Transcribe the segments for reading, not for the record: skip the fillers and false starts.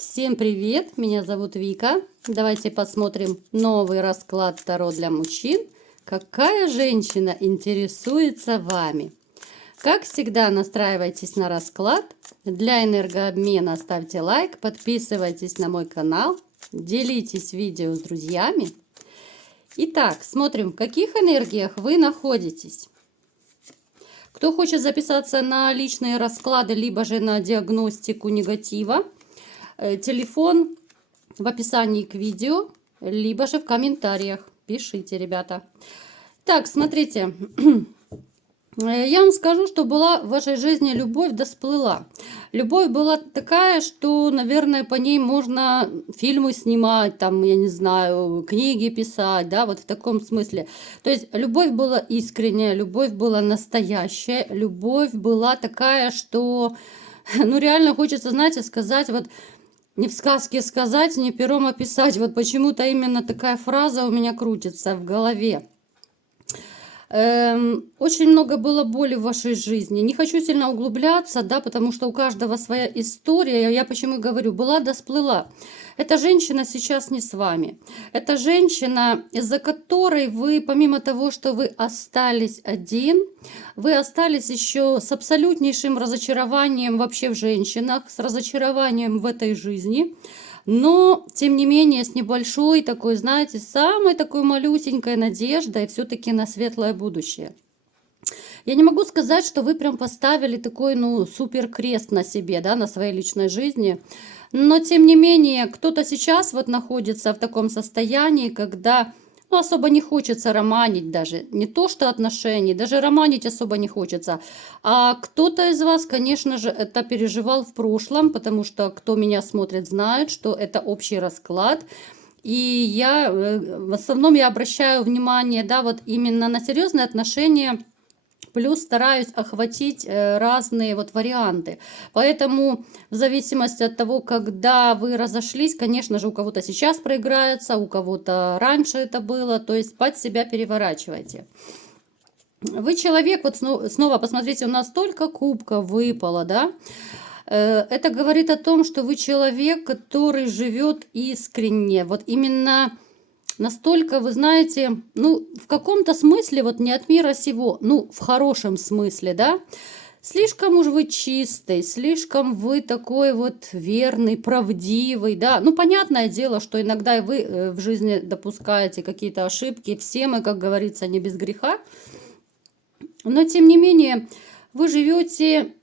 Всем привет! Меня зовут Вика. Давайте посмотрим новый расклад Таро для мужчин. Какая женщина интересуется вами? Как всегда, настраивайтесь на расклад. Для энергообмена ставьте лайк, подписывайтесь на мой канал, делитесь видео с друзьями. Итак, смотрим, в каких энергиях вы находитесь. Кто хочет записаться на личные расклады, либо же на диагностику негатива, телефон в описании к видео, либо же в комментариях. Пишите, ребята. Так, смотрите. Я вам скажу, что была в вашей жизни любовь, да сплыла. Любовь была такая, что, наверное, по ней можно фильмы снимать, там, я не знаю, книги писать, да, вот в таком смысле. То есть любовь была искренняя, любовь была настоящая, любовь была такая, что, ну, реально хочется, знаете, сказать, вот, не в сказке сказать, не пером описать. Вот почему-то именно такая фраза у меня крутится в голове. Очень много было боли в вашей жизни. Не хочу сильно углубляться, да, потому что у каждого своя история. Я почему говорю, была да сплыла. Эта женщина сейчас не с вами. Это женщина, из-за которой вы, помимо того, что вы остались один, вы остались еще с абсолютнейшим разочарованием вообще в женщинах, с разочарованием в этой жизни. Но, тем не менее, с небольшой такой, знаете, самой такой малюсенькой надеждой все-таки на светлое будущее. Я не могу сказать, что вы прям поставили такой, ну, супер крест на себе, да, на своей личной жизни. Но, тем не менее, кто-то сейчас вот находится в таком состоянии, когда, ну, особо не хочется романить даже. Не то, что отношений, даже романить особо не хочется. А кто-то из вас, конечно же, это переживал в прошлом, потому что кто меня смотрит, знает, что это общий расклад. И я, в основном я обращаю внимание, да, вот именно на серьезные отношения. Плюс стараюсь охватить разные вот варианты. Поэтому в зависимости от того, когда вы разошлись, конечно же, у кого-то сейчас проиграется, у кого-то раньше это было. То есть под себя переворачивайте. Вы человек, вот снова посмотрите, у нас столько кубков выпало, да? Это говорит о том, что вы человек, который живет искренне. Вот именно... Настолько, вы знаете, ну, в каком-то смысле, вот не от мира сего, ну, в хорошем смысле, да, слишком уж вы чистый, слишком вы такой вот верный, правдивый, да, ну, понятное дело, что иногда и вы в жизни допускаете какие-то ошибки, все мы, как говорится, не без греха, но, тем не менее, вы живете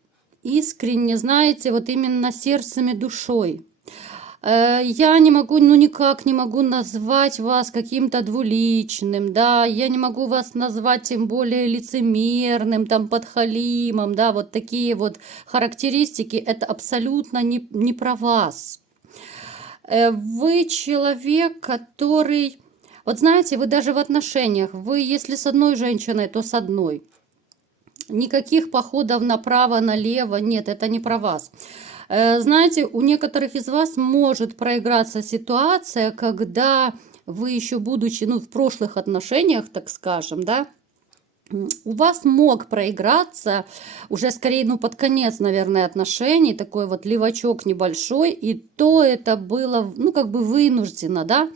искренне, знаете, вот именно сердцем и душой. Я не могу, ну никак не могу назвать вас каким-то двуличным, да, я не могу вас назвать тем более лицемерным, там, подхалимом, да, вот такие вот характеристики, это абсолютно не про вас. Вы человек, который, вот знаете, вы даже в отношениях, вы если с одной женщиной, то с одной. Никаких походов направо, налево, нет, это не про вас. Знаете, у некоторых из вас может проиграться ситуация, когда вы еще будучи, ну, в прошлых отношениях, так скажем, да, у вас мог проиграться уже скорее, ну, под конец, наверное, отношений, такой вот левачок небольшой, и то это было, ну, как бы вынужденно, да.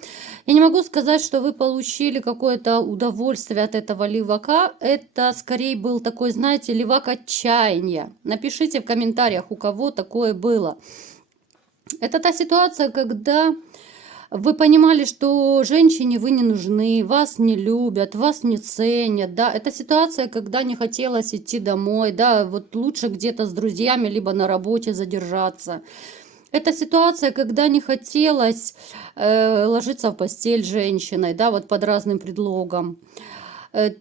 Я не могу сказать, что вы получили какое-то удовольствие от этого левака, это скорее был такой, знаете, левак отчаяния. Напишите в комментариях, у кого такое было. Это та ситуация, когда... Вы понимали, что женщине вы не нужны, вас не любят, вас не ценят, да. Это ситуация, когда не хотелось идти домой, да, вот лучше где-то с друзьями, либо на работе задержаться. Это ситуация, когда не хотелось ложиться в постель с женщиной, да, вот под разным предлогом.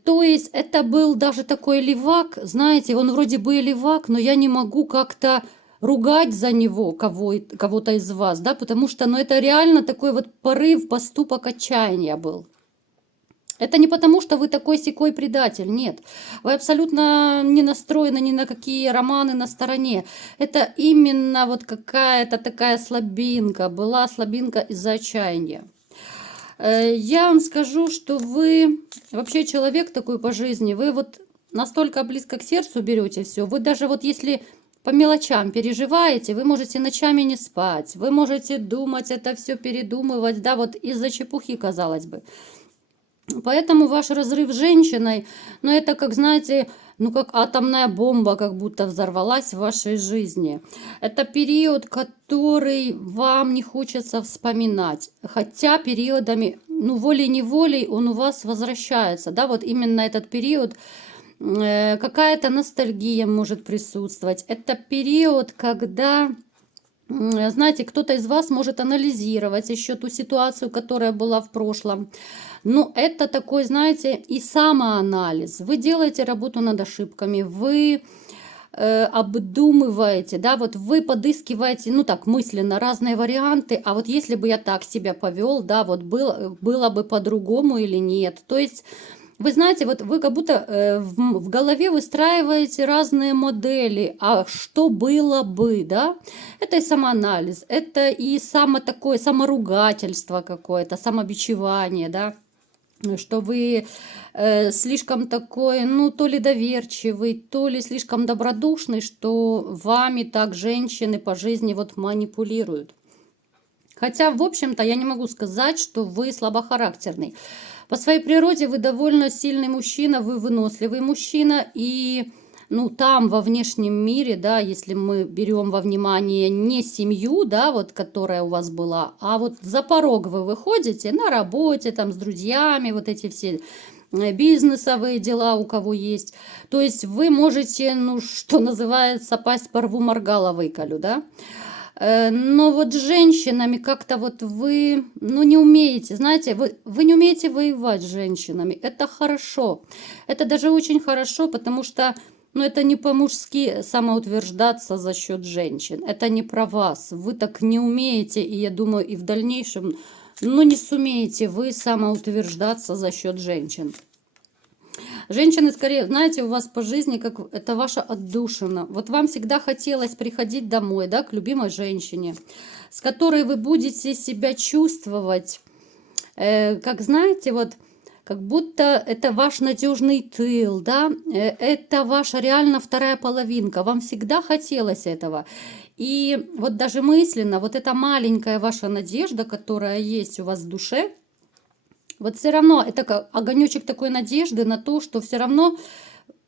То есть это был даже такой левак, знаете, он вроде бы и левак, но я не могу как-то ругать за него кого-то из вас, да, потому что, ну, это реально такой вот порыв, поступок отчаяния был. Это не потому, что вы такой-сякой предатель, нет. Вы абсолютно не настроены ни на какие романы на стороне. Это именно вот какая-то такая слабинка, была слабинка из-за отчаяния. Я вам скажу, что вы вообще человек такой по жизни, вы вот настолько близко к сердцу берете все, вы даже вот если по мелочам переживаете, вы можете ночами не спать, вы можете думать, это все передумывать, да, вот из-за чепухи, казалось бы. Поэтому ваш разрыв с женщиной, ну это как, знаете, ну как атомная бомба как будто взорвалась в вашей жизни. Это период, который вам не хочется вспоминать. Хотя периодами, ну волей-неволей он у вас возвращается. Да, вот именно этот период, какая-то ностальгия может присутствовать. Это период, когда... Знаете, кто-то из вас может анализировать еще ту ситуацию, которая была в прошлом. Ну, это такой, знаете, и самоанализ. Вы делаете работу над ошибками, вы обдумываете, да, вот вы подыскиваете, ну так, мысленно разные варианты, а вот если бы я так себя повел, да, вот было бы по-другому или нет. То есть вы знаете, вот вы как будто в голове выстраиваете разные модели, а что было бы, да? Это и самоанализ, это и само такое саморугательство какое-то, самобичевание, да? Что вы слишком такой, ну, то ли доверчивый, то ли слишком добродушный, что вами так женщины по жизни вот манипулируют. Хотя, в общем-то, я не могу сказать, что вы слабохарактерный. По своей природе вы довольно сильный мужчина, вы выносливый мужчина, и ну, там, во внешнем мире, да, если мы берем во внимание не семью, да, вот, которая у вас была, а вот за порог вы выходите на работе, там, с друзьями, вот эти все бизнесовые дела у кого есть. То есть вы можете, ну, что называется, пасть по рву моргала выколю, да. Но вот с женщинами как-то вот вы, ну, не умеете, знаете, вы не умеете воевать с женщинами. Это хорошо. Это даже очень хорошо, потому что, ну, это не по-мужски самоутверждаться за счет женщин. Это не про вас. Вы так не умеете, и я думаю, и в дальнейшем, ну, не сумеете вы самоутверждаться за счет женщин. Женщины, скорее, знаете, у вас по жизни, как это ваша отдушина. Вот вам всегда хотелось приходить домой, да, к любимой женщине, с которой вы будете себя чувствовать, как, знаете, вот, как будто это ваш надежный тыл, да, это ваша реально вторая половинка. Вам всегда хотелось этого. И вот даже мысленно, вот эта маленькая ваша надежда, которая есть у вас в душе, вот все равно это как огонечек такой надежды на то, что все равно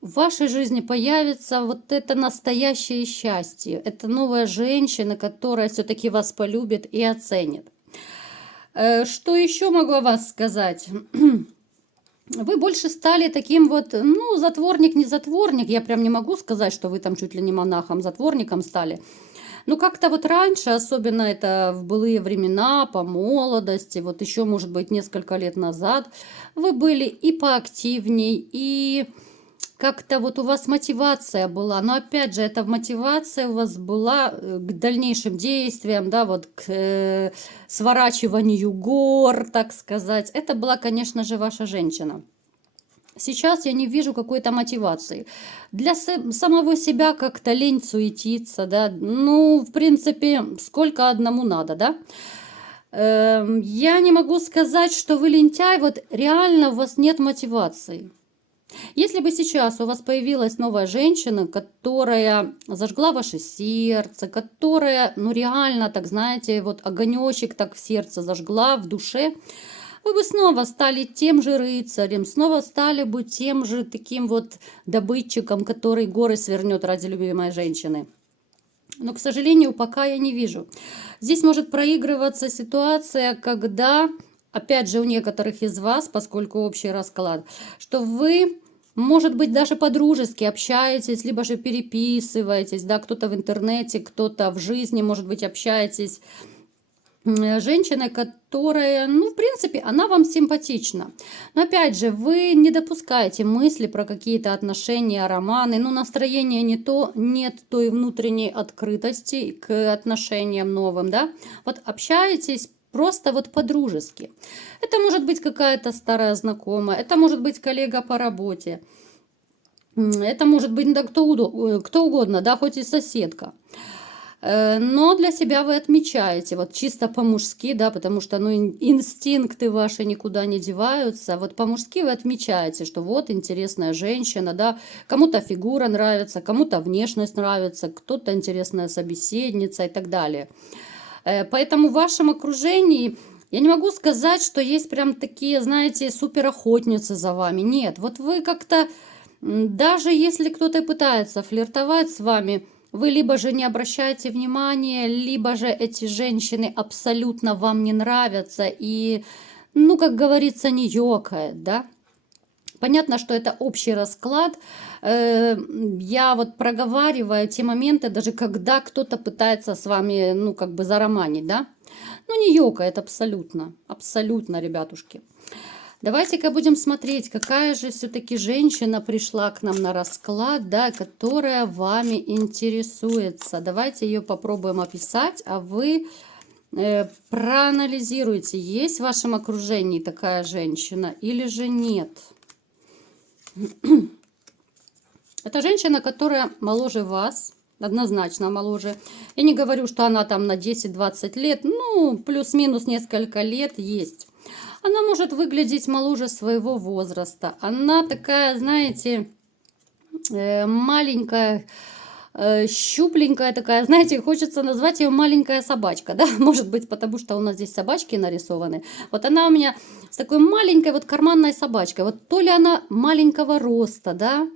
в вашей жизни появится вот это настоящее счастье. Это новая женщина, которая все-таки вас полюбит и оценит. Что еще могу о вас сказать? Вы больше стали таким вот, ну, затворник, не затворник. Я прям не могу сказать, что вы там чуть ли не монахом, затворником стали. Ну, как-то вот раньше, особенно это в былые времена, по молодости, вот еще, может быть, несколько лет назад, вы были и поактивней, и как-то вот у вас мотивация была. Но опять же, эта мотивация у вас была к дальнейшим действиям, да, вот к сворачиванию гор, так сказать. Это была, конечно же, ваша женщина. Сейчас я не вижу какой-то мотивации. Для самого себя как-то лень суетиться, да. Ну, в принципе, сколько одному надо, да. Я не могу сказать, что вы лентяй, вот реально у вас нет мотивации. Если бы сейчас у вас появилась новая женщина, которая зажгла ваше сердце, которая, ну реально, так знаете, вот огонечек так в сердце зажгла, в душе, вы бы снова стали тем же рыцарем, снова стали бы тем же таким вот добытчиком, который горы свернет ради любимой женщины. Но, к сожалению, пока я не вижу. Здесь может проигрываться ситуация, когда, опять же, у некоторых из вас, поскольку общий расклад, что вы, может быть, даже по-дружески общаетесь, либо же переписываетесь, да, кто-то в интернете, кто-то в жизни, может быть, общаетесь женщиной, которая, ну, в принципе, она вам симпатична. Но, опять же, вы не допускаете мысли про какие-то отношения, романы, ну, настроение не то, нет той внутренней открытости к отношениям новым, да. Вот общаетесь просто вот по-дружески. Это может быть какая-то старая знакомая, это может быть коллега по работе, это может быть, да, кто угодно, да, хоть и соседка. Но для себя вы отмечаете, вот чисто по-мужски, да, потому что, ну, инстинкты ваши никуда не деваются. Вот по-мужски вы отмечаете, что вот интересная женщина, да, кому-то фигура нравится, кому-то внешность нравится, кто-то интересная собеседница и так далее. Поэтому в вашем окружении я не могу сказать, что есть прям такие, знаете, суперохотницы за вами. Нет, вот вы как-то, даже если кто-то пытается флиртовать с вами, вы либо же не обращаете внимания, либо же эти женщины абсолютно вам не нравятся и, ну, как говорится, не ёкает, да? Понятно, что это общий расклад. Я вот проговариваю те моменты, даже когда кто-то пытается с вами, ну, как бы зароманить, да? Ну, не ёкает абсолютно, абсолютно, ребятушки. Давайте-ка будем смотреть, какая же все-таки женщина пришла к нам на расклад, да, которая вами интересуется. Давайте ее попробуем описать, а вы проанализируйте, есть в вашем окружении такая женщина или же нет. Это женщина, которая моложе вас, однозначно моложе. Я не говорю, что она там на 10-20 лет, ну, плюс-минус несколько лет есть. Она может выглядеть моложе своего возраста. Она такая, знаете, маленькая, щупленькая такая, знаете, хочется назвать ее маленькая собачка, да, может быть, потому что у нас здесь собачки нарисованы. Вот она у меня с такой маленькой вот карманной собачкой, вот то ли она маленького роста, да,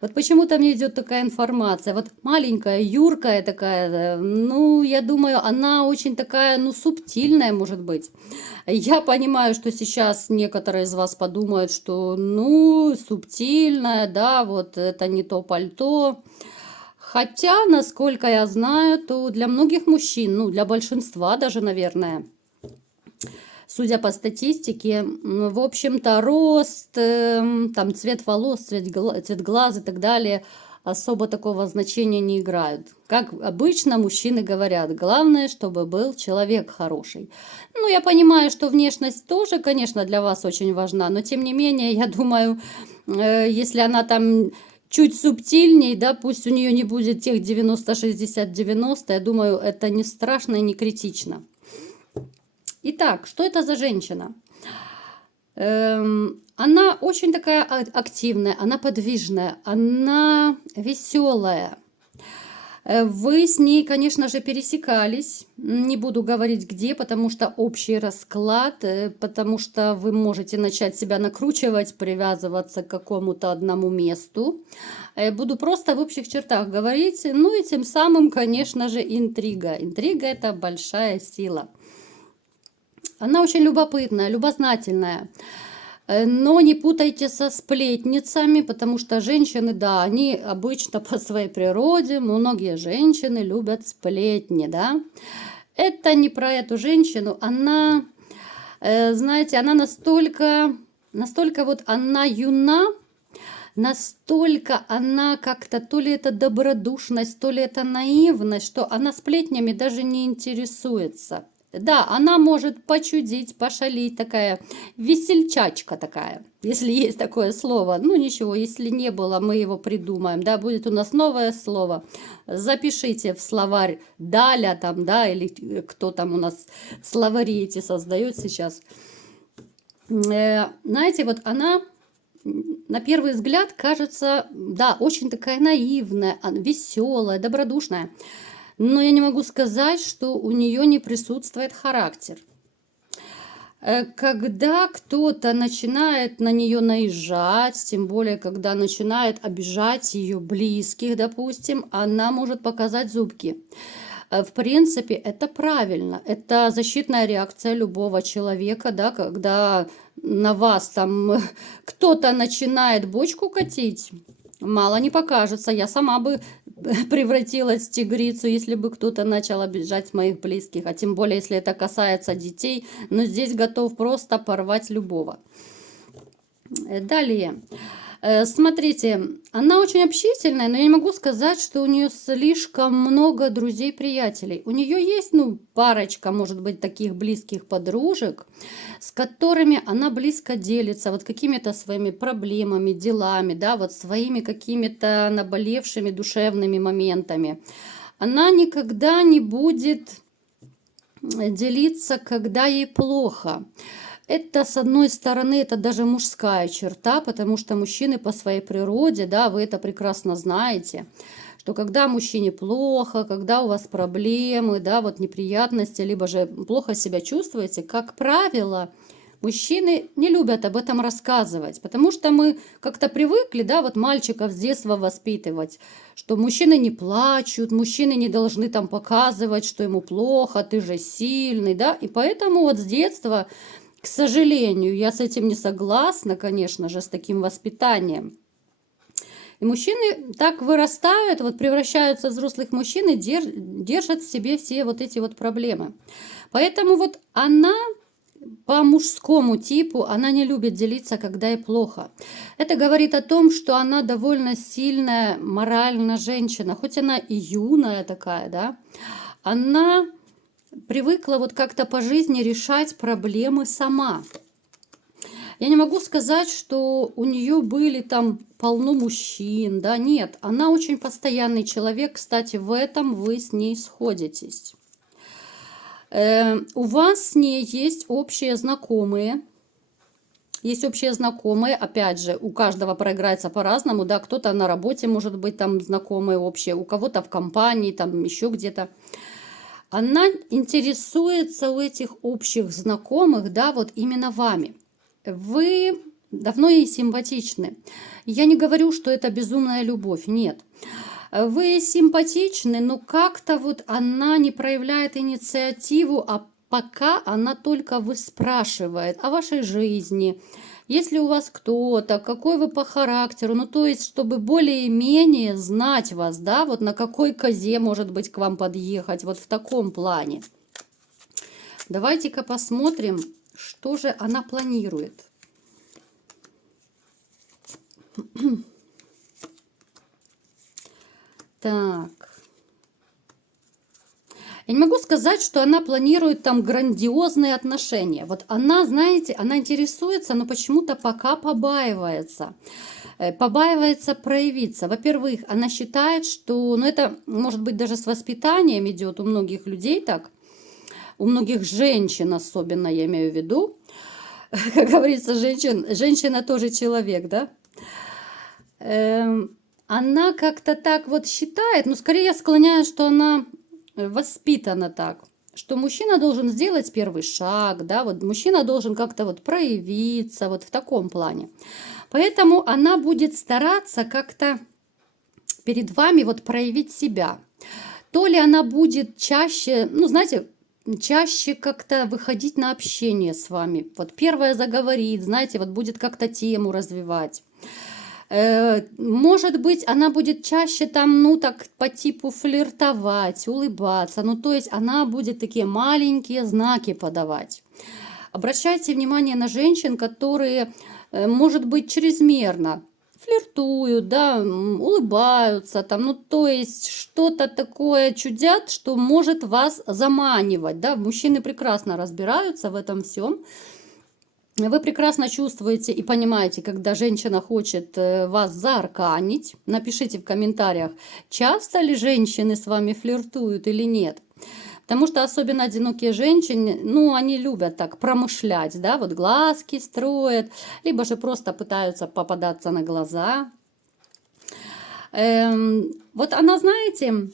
вот почему-то мне идет такая информация, вот маленькая, юркая такая, ну, я думаю, она очень такая, ну, субтильная, может быть. Я понимаю, что сейчас некоторые из вас подумают, что, ну, субтильная, да, вот это не то пальто. Хотя, насколько я знаю, то для многих мужчин, ну, для большинства даже, наверное, судя по статистике, в общем-то, рост, там, цвет волос, цвет глаз и так далее особо такого значения не играют. Как обычно мужчины говорят, главное, чтобы был человек хороший. Ну, я понимаю, что внешность тоже, конечно, для вас очень важна, но тем не менее, я думаю, если она там чуть субтильней, да, пусть у нее не будет тех 90-60-90, я думаю, это не страшно и не критично. Итак, что это за женщина? Она очень такая активная, она подвижная, она веселая. Вы с ней, конечно же, пересекались. Не буду говорить где, потому что общий расклад, потому что вы можете начать себя накручивать, привязываться к какому-то одному месту. Буду просто в общих чертах говорить. Ну и тем самым, конечно же, интрига. Интрига – это большая сила. Она очень любопытная, любознательная. Но не путайте со сплетницами, потому что женщины, да, они обычно по своей природе, многие женщины любят сплетни, да. Это не про эту женщину, она, знаете, она настолько вот она юна, настолько она как-то, то ли это добродушность, то ли это наивность, что она сплетнями даже не интересуется. Да, она может почудить, пошалить, такая весельчачка такая, если есть такое слово. Ну ничего, если не было, мы его придумаем, да, будет у нас новое слово. Запишите в словарь Даля там, да, или кто там у нас словари эти создает сейчас. Знаете, вот она на первый взгляд кажется, да, очень такая наивная, веселая, добродушная. Но я не могу сказать, что у нее не присутствует характер. Когда кто-то начинает на нее наезжать, тем более, когда начинает обижать ее близких, допустим, она может показать зубки. В принципе, это правильно. Это защитная реакция любого человека, да, когда на вас там кто-то начинает бочку катить. Мало не покажется. Я сама бы превратилась в тигрицу, если бы кто-то начал обижать моих близких. А тем более, если это касается детей. Но здесь готов просто порвать любого. Далее. Смотрите, она очень общительная, но я не могу сказать, что у нее слишком много друзей-приятелей. У нее есть, ну, парочка, может быть, таких близких подружек, с которыми она близко делится вот какими-то своими проблемами, делами, да, вот своими какими-то наболевшими душевными моментами. Она никогда не будет делиться, когда ей плохо. Это, с одной стороны, это даже мужская черта, потому что мужчины по своей природе, да, вы это прекрасно знаете, что когда мужчине плохо, когда у вас проблемы, да, вот неприятности, либо же плохо себя чувствуете, как правило, мужчины не любят об этом рассказывать, потому что мы как-то привыкли, да, вот мальчиков с детства воспитывать, что мужчины не плачут, мужчины не должны там показывать, что ему плохо, ты же сильный, да, и поэтому вот с детства, к сожалению, я с этим не согласна, конечно же, с таким воспитанием. И мужчины так вырастают, вот превращаются в взрослых мужчин и держат в себе все вот эти вот проблемы. Поэтому вот она по мужскому типу, она не любит делиться, когда ей плохо. Это говорит о том, что она довольно сильная морально женщина, хоть она и юная такая, да, она привыкла вот как-то по жизни решать проблемы сама. Я не могу сказать, что у нее были там полно мужчин, да, нет, она очень постоянный человек, кстати, в этом вы с ней сходитесь. У вас с ней есть общие знакомые. Есть общие знакомые, опять же, у каждого проиграется по-разному, да, кто-то на работе может быть там знакомые общие, у кого-то в компании, там еще где-то. Она интересуется у этих общих знакомых, да, вот именно вами. Вы давно ей симпатичны. Я не говорю, что это безумная любовь, нет. Вы симпатичны, но как-то вот она не проявляет инициативу, а пока она только выспрашивает о вашей жизни, есть ли у вас кто-то, какой вы по характеру, ну то есть, чтобы более-менее знать вас, да, вот на какой козе может быть к вам подъехать, вот в таком плане. Давайте-ка посмотрим, что же она планирует. Так. Я не могу сказать, что она планирует там грандиозные отношения. Вот она, знаете, она интересуется, но почему-то пока побаивается. Побаивается проявиться. Во-первых, она считает, что, ну это может быть даже с воспитанием идет у многих людей так, у многих женщин особенно, я имею в виду. Как говорится, женщина тоже человек, да? Она как-то так вот считает, но скорее я склоняюсь, что она воспитана так, что мужчина должен сделать первый шаг, да, вот мужчина должен как-то вот проявиться вот в таком плане. Поэтому она будет стараться как-то перед вами вот проявить себя. То ли она будет чаще, ну, знаете, чаще как-то выходить на общение с вами. Вот первая заговорит, знаете, вот будет как-то тему развивать. Может быть, она будет чаще там, ну, так по типу флиртовать, улыбаться. Ну, то есть она будет такие маленькие знаки подавать. Обращайте внимание на женщин, которые, может быть, чрезмерно флиртуют, да, улыбаются, там, ну, то есть что-то такое чудят, что может вас заманивать, да. Мужчины прекрасно разбираются в этом всем. Вы прекрасно чувствуете и понимаете, когда женщина хочет вас заарканить. Напишите в комментариях, часто ли женщины с вами флиртуют или нет. Потому что особенно одинокие женщины, ну, они любят так промышлять, да, вот глазки строят, либо же просто пытаются попадаться на глаза. Вот она, знаете,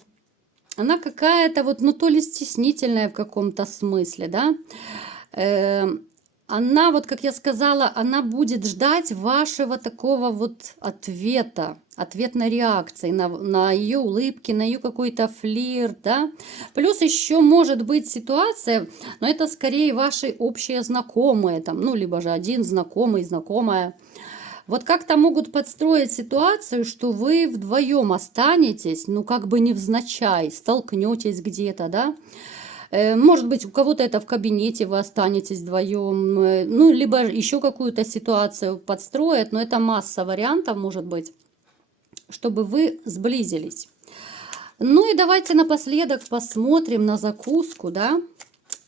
она какая-то вот, ну, то ли стеснительная в каком-то смысле, да. Она, вот как я сказала, она будет ждать вашего такого вот ответа, ответной реакции на ее улыбки, на ее какой-то флирт, да. Плюс еще может быть ситуация, но это скорее ваши общие знакомые, там, ну, либо же один знакомый, знакомая. Вот как-то могут подстроить ситуацию, что вы вдвоем останетесь, ну, как бы невзначай, столкнетесь где-то, да. Может быть, у кого-то это в кабинете вы останетесь вдвоем, ну, либо еще какую-то ситуацию подстроят, но это масса вариантов может быть, чтобы вы сблизились. Ну и давайте напоследок посмотрим на закуску, да,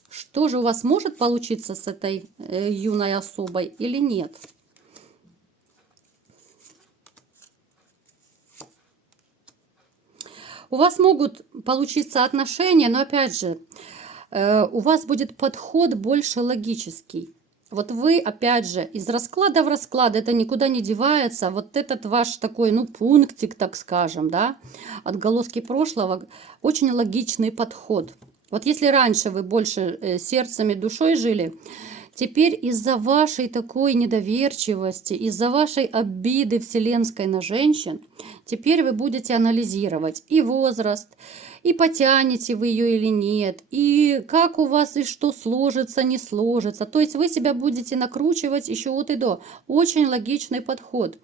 что же у вас может получиться с этой юной особой или нет. У вас могут получиться отношения, но опять же, у вас будет подход больше логический. Вот вы, опять же, из расклада в расклад, это никуда не девается. Вот этот ваш такой, ну, пунктик, так скажем, да, отголоски прошлого, очень логичный подход. Вот если раньше вы больше сердцем и душой жили, теперь из-за вашей такой недоверчивости, из-за вашей обиды вселенской на женщин, теперь вы будете анализировать и возраст, и потянете вы ее или нет, и как у вас и что сложится, не сложится. То есть вы себя будете накручивать еще от и до. Очень логичный подход.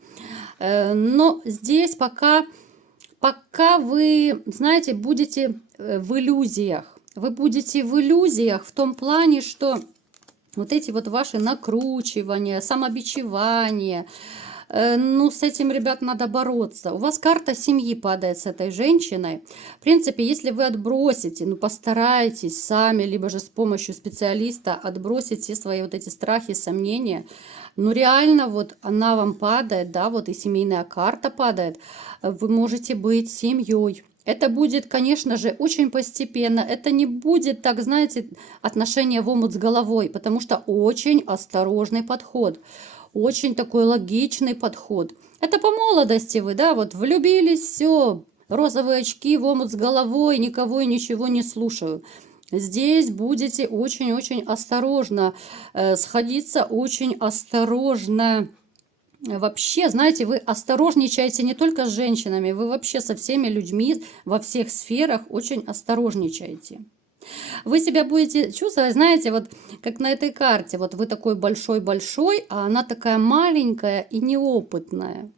Но здесь пока вы, знаете, будете в иллюзиях. Вы будете в иллюзиях в том плане, что вот эти вот ваши накручивания, самобичевания, ну, с этим, ребят, надо бороться. У вас карта семьи падает с этой женщиной. В принципе, если вы отбросите, ну, постарайтесь сами, либо же с помощью специалиста отбросить все свои вот эти страхи, сомнения, ну, реально, вот она вам падает, да, вот и семейная карта падает, вы можете быть семьей. Это будет, конечно же, очень постепенно. Это не будет, так, знаете, отношение в омут с головой, потому что очень осторожный подход. Очень такой логичный подход. Это по молодости вы, да, вот влюбились, все, розовые очки в омут с головой, никого и ничего не слушаю. Здесь будете очень-очень осторожно сходиться, очень осторожно. Вообще, знаете, вы осторожничаете не только с женщинами, вы вообще со всеми людьми во всех сферах очень осторожничаете. Вы себя будете чувствовать, знаете, вот как на этой карте. Вот вы такой большой-большой, а она такая маленькая и неопытная.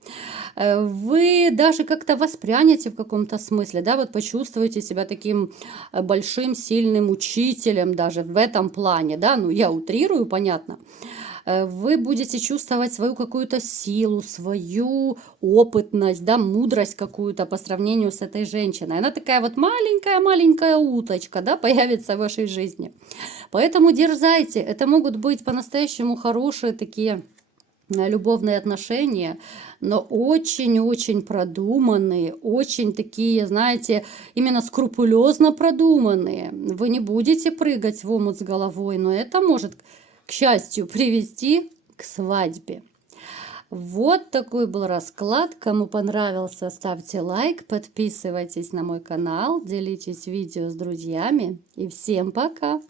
Вы даже как-то воспрянете в каком-то смысле, да, вот почувствуете себя таким большим, сильным учителем даже в этом плане, да, ну я утрирую, понятно. Вы будете чувствовать свою какую-то силу, свою опытность, да, мудрость какую-то по сравнению с этой женщиной. Она такая вот маленькая-маленькая уточка, да, появится в вашей жизни. Поэтому дерзайте. Это могут быть по-настоящему хорошие такие любовные отношения, но очень-очень продуманные, очень такие, знаете, именно скрупулезно продуманные. Вы не будете прыгать в омут с головой, но это может, к счастью, привести к свадьбе. Вот такой был расклад. Кому понравился, ставьте лайк, подписывайтесь на мой канал, делитесь видео с друзьями. И всем пока!